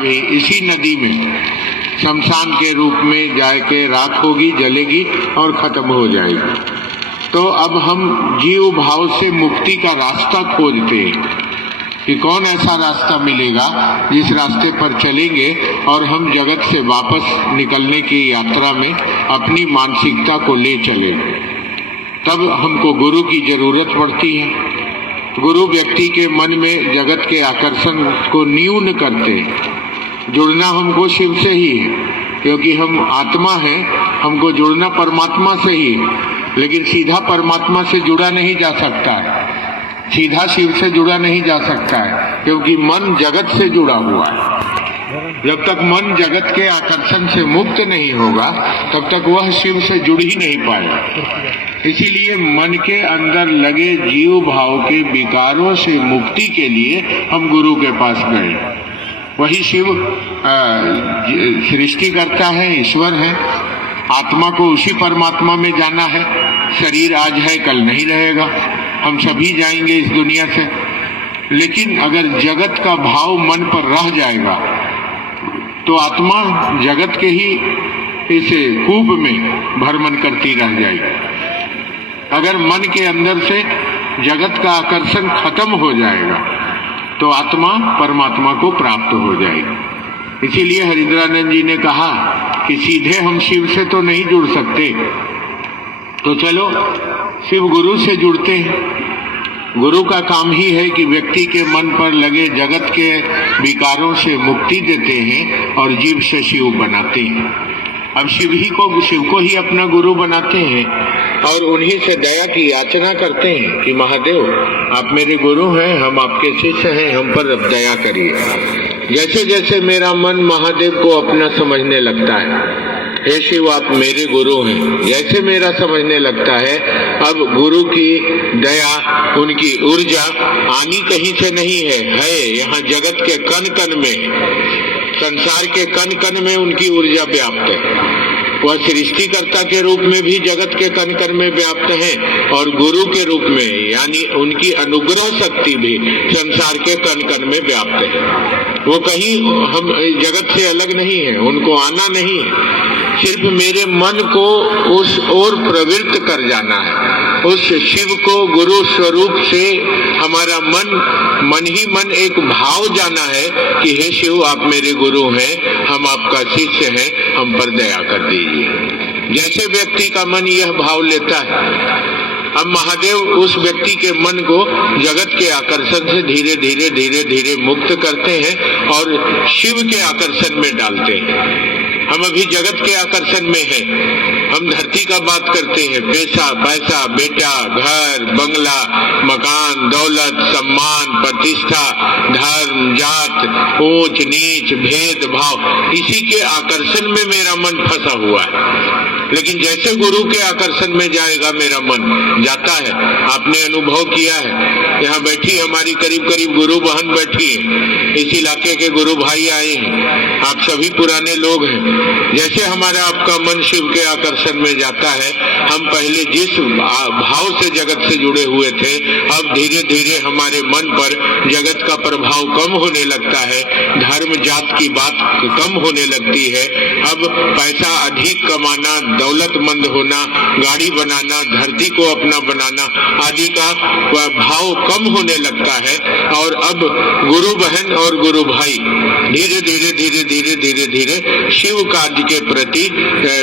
भी इसी नदी में शमशान के रूप में जाके राख होगी, जलेगी और खत्म हो जाएगी। तो अब हम जीव भाव से मुक्ति का रास्ता खोजते हैं कि कौन ऐसा रास्ता मिलेगा जिस रास्ते पर चलेंगे और हम जगत से वापस निकलने की यात्रा में अपनी मानसिकता को ले चले। तब हमको गुरु की जरूरत पड़ती है। गुरु व्यक्ति के मन में जगत के आकर्षण को न्यून करते हैं। जुड़ना हमको शिव से ही है, क्योंकि हम आत्मा हैं, हमको जुड़ना परमात्मा से ही है। लेकिन सीधा परमात्मा से जुड़ा नहीं जा सकता है, सीधा शिव से जुड़ा नहीं जा सकता है, क्योंकि मन जगत से जुड़ा हुआ है। जब तक मन जगत के आकर्षण से मुक्त नहीं होगा तब तक वह शिव से जुड़ ही नहीं पाएगा। इसीलिए मन के अंदर लगे जीव भाव के विकारों से मुक्ति के लिए हम गुरु के पास गए। वही शिव सृष्टि करता है, ईश्वर है। आत्मा को उसी परमात्मा में जाना है। शरीर आज है, कल नहीं रहेगा, हम सभी जाएंगे इस दुनिया से। लेकिन अगर जगत का भाव मन पर रह जाएगा तो आत्मा जगत के ही इस कूप में भ्रमण करती रह जाएगी। अगर मन के अंदर से जगत का आकर्षण खत्म हो जाएगा तो आत्मा परमात्मा को प्राप्त हो जाएगी। इसीलिए हरिद्रानंद जी ने कहा कि सीधे हम शिव से तो नहीं जुड़ सकते, तो चलो शिव गुरु से जुड़ते हैं। गुरु का काम ही है कि व्यक्ति के मन पर लगे जगत के विकारों से मुक्ति देते हैं और जीव से शिव बनाते हैं। अब शिव को ही अपना गुरु बनाते हैं और उन्हीं से दया की याचना करते हैं कि महादेव आप मेरे गुरु हैं, हम आपके शिष्य हैं, हम पर अब दया करिए। जैसे जैसे मेरा मन महादेव को अपना समझने लगता है, हे शिव आप मेरे गुरु हैं, जैसे मेरा समझने लगता है, अब गुरु की दया, उनकी ऊर्जा आनी कहीं से नहीं है यहाँ जगत के कण कण में, संसार के कण कण में उनकी ऊर्जा व्याप्त है। वह सृष्टिकर्ता के रूप में भी जगत के कण कण में व्याप्त है और गुरु के रूप में यानी उनकी अनुग्रह शक्ति भी संसार के कण कण में व्याप्त है। वो कहीं हम जगत से अलग नहीं है, उनको आना नहीं है, सिर्फ मेरे मन को उस ओर प्रवृत्त कर जाना है। उस शिव को गुरु स्वरूप से हमारा मन ही मन एक भाव जाना है कि हे शिव आप मेरे गुरु हैं, हम आपका शिष्य हैं, हम पर दया कर दीजिए। जैसे व्यक्ति का मन यह भाव लेता है, अब महादेव उस व्यक्ति के मन को जगत के आकर्षण से धीरे धीरे धीरे धीरे मुक्त करते हैं और शिव के आकर्षण में डालते हैं। हम अभी जगत के आकर्षण में हैं, हम धरती का बात करते हैं, पैसा, बेटा, घर, बंगला, मकान, दौलत, सम्मान, प्रतिष्ठा, धर्म, जात, ऊंच नीच, भेदभाव, इसी के आकर्षण में मेरा मन फंसा हुआ है। लेकिन जैसे गुरु के आकर्षण में जाएगा मेरा मन जाता है। आपने अनुभव किया है, यहाँ बैठी हमारी करीब करीब गुरु बहन बैठी है, इस इलाके के गुरु भाई आए हैं, आप सभी पुराने लोग हैं। जैसे हमारा आपका मन शिव के आकर्षण में जाता है, हम पहले जिस भाव से जगत से जुड़े हुए थे, अब धीरे धीरे हमारे मन पर जगत का प्रभाव कम होने लगता है, धर्म जात की बात कम होने लगती है। अब पैसा अधिक कमाना, दौलतमंद होना, गाड़ी बनाना, धरती को अपना बनाना आदि का भाव कम होने लगता है और अब गुरु बहन और गुरु भाई धीरे धीरे धीरे धीरे धीरे धीरे शिव कार्य के प्रति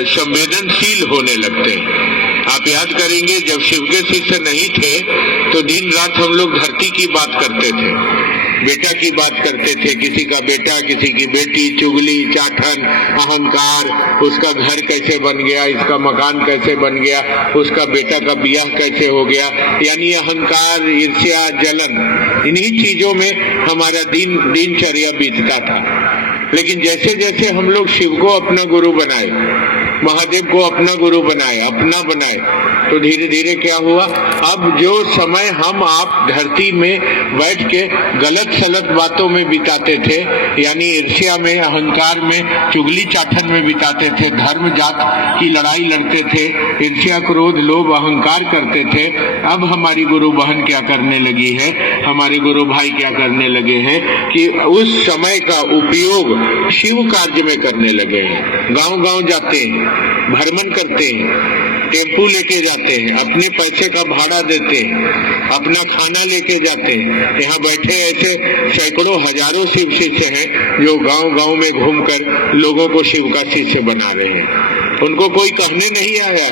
संवेदनशील होने लगते हैं। आप याद करेंगे जब शिव के शिष्य नहीं थे तो दिन रात हम लोग धरती की बात करते थे, बेटा की बात करते थे, किसी का बेटा, किसी की बेटी, चुगली, चाठन, अहंकार, उसका घर कैसे बन गया, इसका मकान कैसे बन गया, उसका बेटा का ब्याह कैसे हो गया, यानी अहंकार, ईर्ष्या, जलन, इन्हीं चीजों में हमारा दिनचर्या बीतता था। लेकिन जैसे जैसे हम लोग शिव को अपना गुरु बनाए महादेव को अपना गुरु बनाए, अपना बनाए, तो धीरे धीरे क्या हुआ, अब जो समय हम आप धरती में बैठ के गलत सलत बातों में बिताते थे, यानी ईर्ष्या में, अहंकार में, चुगली चाठन में बिताते थे, धर्म जात की लड़ाई लड़ते थे, ईर्ष्या क्रोध लोभ अहंकार करते थे, अब हमारी गुरु बहन क्या करने लगी है, हमारे गुरु भाई क्या करने लगे हैं कि उस समय का उपयोग शिव कार्य में करने लगे हैं। गांव गांव जाते हैं, भ्रमण करते हैं, टेम्पू लेके जाते हैं, अपने पैसे का भाड़ा देते हैं, अपना खाना लेके जाते हैं। यहाँ बैठे ऐसे सैकड़ों हजारों शिव शिष्य हैं जो गांव गांव में घूमकर लोगों को शिव का शिष्य बना रहे हैं। उनको कोई कहने नहीं आया,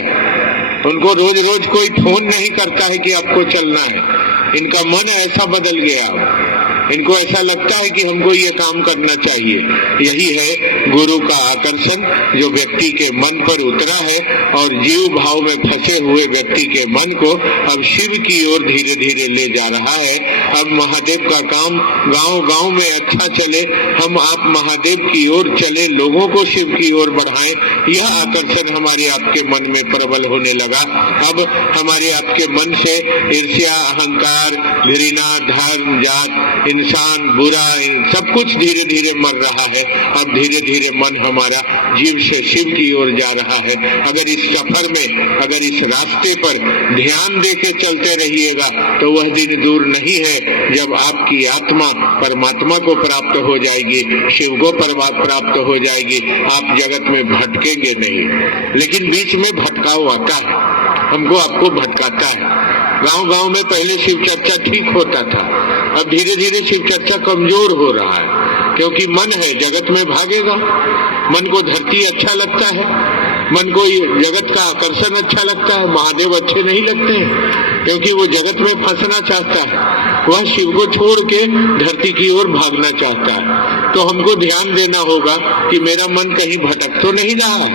उनको रोज रोज कोई फोन नहीं करता है कि आपको चलना है। इनका मन ऐसा बदल गया, इनको ऐसा लगता है कि हमको ये काम करना चाहिए। यही है गुरु का आकर्षण जो व्यक्ति के मन पर उतरा है और जीव भाव में फंसे हुए व्यक्ति के मन को अब शिव की ओर धीरे धीरे ले जा रहा है। अब महादेव का काम गांव गांव में अच्छा चले, हम आप महादेव की ओर चले, लोगों को शिव की ओर बढ़ाएं, यह आकर्षण हमारे आपके मन में प्रबल होने लगा। अब हमारे आपके मन से ईर्ष्या अहंकार घृणा धर्म जात इंसान बुरा सब कुछ धीरे धीरे मर रहा है। अब धीरे धीरे मन हमारा जीव से शिव की ओर जा रहा है। अगर इस सफर में, अगर इस रास्ते पर ध्यान देके चलते रहिएगा तो वह दिन दूर नहीं है जब आपकी आत्मा परमात्मा को प्राप्त हो जाएगी, शिव को प्राप्त हो जाएगी। आप जगत में भटकेंगे नहीं। लेकिन बीच में भटकाव आता है, हमको आपको भटकाता है। गांव गांव में पहले शिव चर्चा ठीक होता था, अब धीरे धीरे शिव चर्चा कमजोर हो रहा है, क्योंकि मन है जगत में भागेगा। मन को धरती अच्छा लगता है, मन को जगत का आकर्षण अच्छा लगता है, महादेव अच्छे नहीं लगते हैं क्योंकि वो जगत में फंसना चाहता है, वह शिव को छोड़ के धरती की ओर भागना चाहता है। तो हमको ध्यान देना होगा कि मेरा मन कहीं भटक तो नहीं रहा,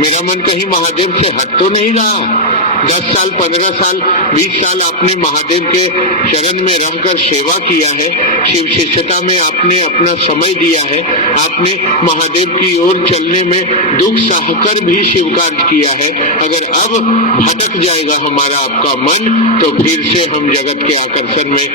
मेरा मन कहीं महादेव से हट तो नहीं रहा। 10 साल 15 साल 20 साल आपने महादेव के शरण में रहकर सेवा किया है, शिव शिष्यता में आपने अपना समय दिया है, आपने महादेव की ओर चलने में दुख सहकर भी शिव कार्य किया है। अगर अब भटक जाएगा हमारा आपका मन तो फिर से हम जगत के आकर्षण में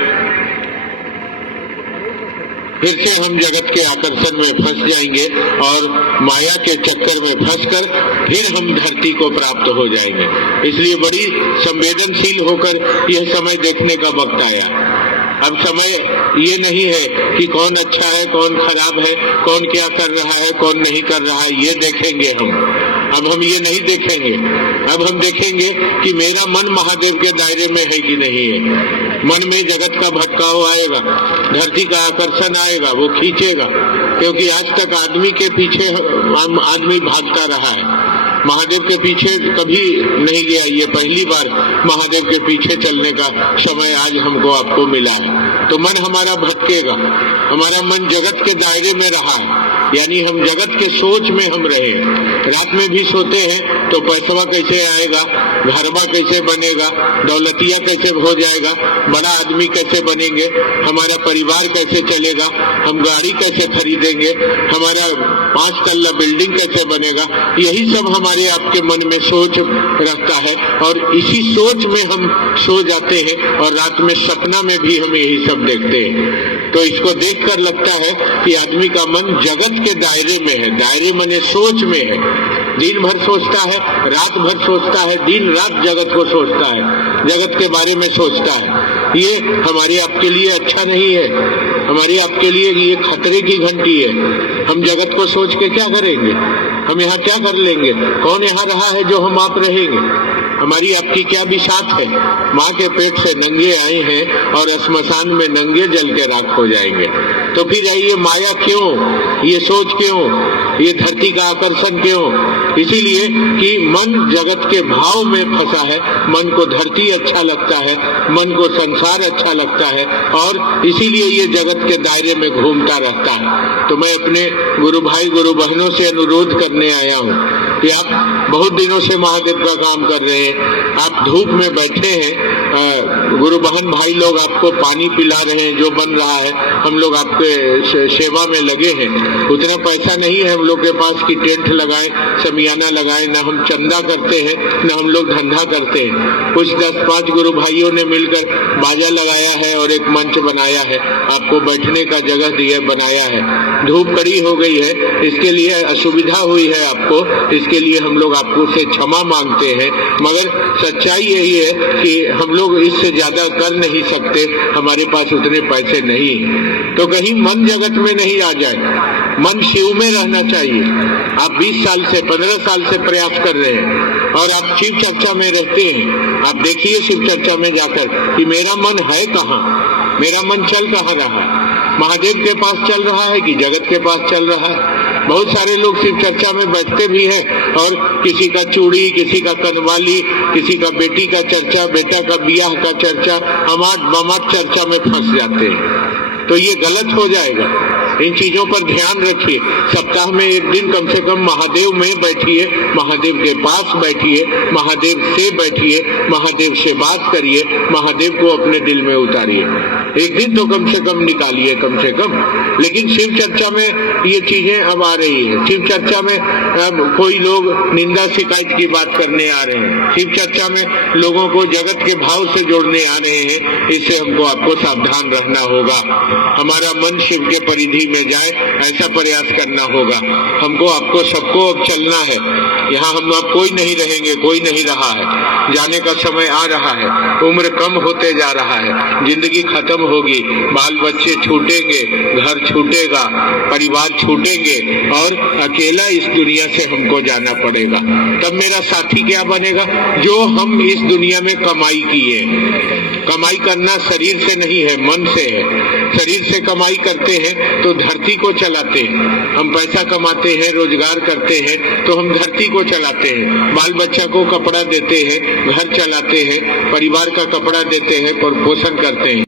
फंस जाएंगे और माया के चक्कर में फंसकर फिर हम धरती को प्राप्त हो जाएंगे। इसलिए बड़ी संवेदनशील होकर यह समय देखने का वक्त आया। अब समय ये नहीं है कि कौन अच्छा है कौन खराब है, कौन क्या कर रहा है कौन नहीं कर रहा है, ये देखेंगे हम। अब हम ये नहीं देखेंगे, अब हम देखेंगे कि मेरा मन महादेव के दायरे में है कि नहीं है। मन में जगत का भटकाव आएगा, धरती का आकर्षण आएगा, वो खींचेगा, क्योंकि आज तक आदमी के पीछे आदमी भागता रहा है, महादेव के पीछे कभी नहीं गया। ये पहली बार महादेव के पीछे चलने का समय आज हमको आपको मिला। तो मन हमारा भटकेगा, हमारा मन जगत के दायरे में रहा है, यानी हम जगत के सोच में हम रहे हैं। रात में भी सोते हैं तो पैसा कैसे आएगा, घरवा कैसे बनेगा, दौलतिया कैसे हो जाएगा, बड़ा आदमी कैसे बनेंगे, हमारा परिवार कैसे चलेगा, हम गाड़ी कैसे खरीदेंगे, हमारा 5 तल्ला बिल्डिंग कैसे बनेगा, यही सब हमारे आपके मन में सोच रखता है। और इसी सोच में हम सो जाते हैं और रात में सपना में भी हम यही सब देखते हैं। तो इसको देखकर लगता है कि आदमी का मन जगत के दायरे में है, दायरे माने सोच में है। दिन भर सोचता है, रात भर सोचता है, दिन रात जगत को सोचता है, जगत के बारे में सोचता है। ये हमारे आपके लिए अच्छा नहीं है, हमारे आपके लिए ये खतरे की घंटी है। हम जगत को सोच के क्या करेंगे, हम यहाँ क्या कर लेंगे, कौन यहाँ रहा है जो हम आप रहेंगे, हमारी आपकी क्या बिसात है। माँ के पेट से नंगे आए हैं और श्मशान में नंगे जल के राख हो जाएंगे। तो फिर ये माया क्यों, ये सोच क्यों, ये धरती का आकर्षण क्यों? इसीलिए कि मन जगत के भाव में फंसा है, मन को धरती अच्छा लगता है, मन को संसार अच्छा लगता है और इसीलिए ये जगत के दायरे में घूमता रहता है। तो मैं अपने गुरु भाई गुरु बहनों से अनुरोध करने आया हूँ कि आप बहुत दिनों से महादेव का काम कर रहे हैं, आप धूप में बैठे हैं, गुरु बहन भाई लोग आपको पानी पिला रहे हैं, जो बन रहा है हम लोग आपके सेवा में लगे हैं। उतना पैसा नहीं है हम लोग के पास कि टेंट लगाएं, समियाना लगाएं, ना हम चंदा करते हैं ना हम लोग धंधा करते हैं। कुछ 10-5 गुरु भाइयों ने मिलकर बाजा लगाया है और एक मंच बनाया है, आपको बैठने का जगह दिया बनाया है। धूप कड़ी हो गई है, इसके लिए असुविधा हुई है आपको, इसके लिए हम लोग आपको से क्षमा मांगते हैं। मगर सच्चाई यही है कि हम लोग इससे ज्यादा कर नहीं सकते, हमारे पास उतने पैसे नहीं है। तो कहीं मन जगत में नहीं आ जाए, मन शिव में रहना चाहिए। आप 20 साल से 15 साल से प्रयास कर रहे हैं और आप शिव चर्चा में रहते हैं। आप देखिए शिव चर्चा में जाकर कि मेरा मन है कहाँ, मेरा मन चल कहाँ रहा, महादेव के पास चल रहा है कि जगत के पास चल रहा है। बहुत सारे लोग शिव चर्चा में बैठते भी हैं और किसी का चूड़ी, किसी का कनवाली, किसी का बेटी का चर्चा, बेटा का बियाह का चर्चा, अमात बमात चर्चा में फंस जाते हैं। तो ये गलत हो जाएगा। इन चीजों पर ध्यान रखिए। सप्ताह में एक दिन कम से कम महादेव में बैठिए, महादेव के पास बैठिए, महादेव से बैठिए, महादेव से बात करिए, महादेव को अपने दिल में उतारिए। एक दिन तो कम से कम निकालिए, कम से कम। लेकिन शिव चर्चा में ये चीजें अब आ रही है। शिव चर्चा में अब कोई लोग निंदा शिकायत की बात करने आ रहे हैं, शिव चर्चा में लोगों को जगत के भाव से जोड़ने आ रहे हैं। इससे हमको आपको सावधान रहना होगा। हमारा मन शिव के परिधि में जाए, ऐसा प्रयास करना होगा। हमको आपको सबको अब चलना है। यहाँ हम अब कोई नहीं रहेंगे, कोई नहीं रहा है। जाने का समय आ रहा है, उम्र कम होते जा रहा है, जिंदगी खत्म होगी, बाल बच्चे छूटेंगे, घर छूटेगा, परिवार छूटेंगे और अकेला इस दुनिया से हमको जाना पड़ेगा। तब मेरा साथी क्या बनेगा? जो हम इस दुनिया में कमाई किए। कमाई करना शरीर से नहीं है, मन से है। शरीर से कमाई करते हैं तो धरती को चलाते हैं। हम पैसा कमाते हैं, रोजगार करते हैं तो हम धरती को चलाते हैं, बाल बच्चा को कपड़ा देते हैं, घर चलाते हैं, परिवार का कपड़ा देते हैं और पोषण करते हैं।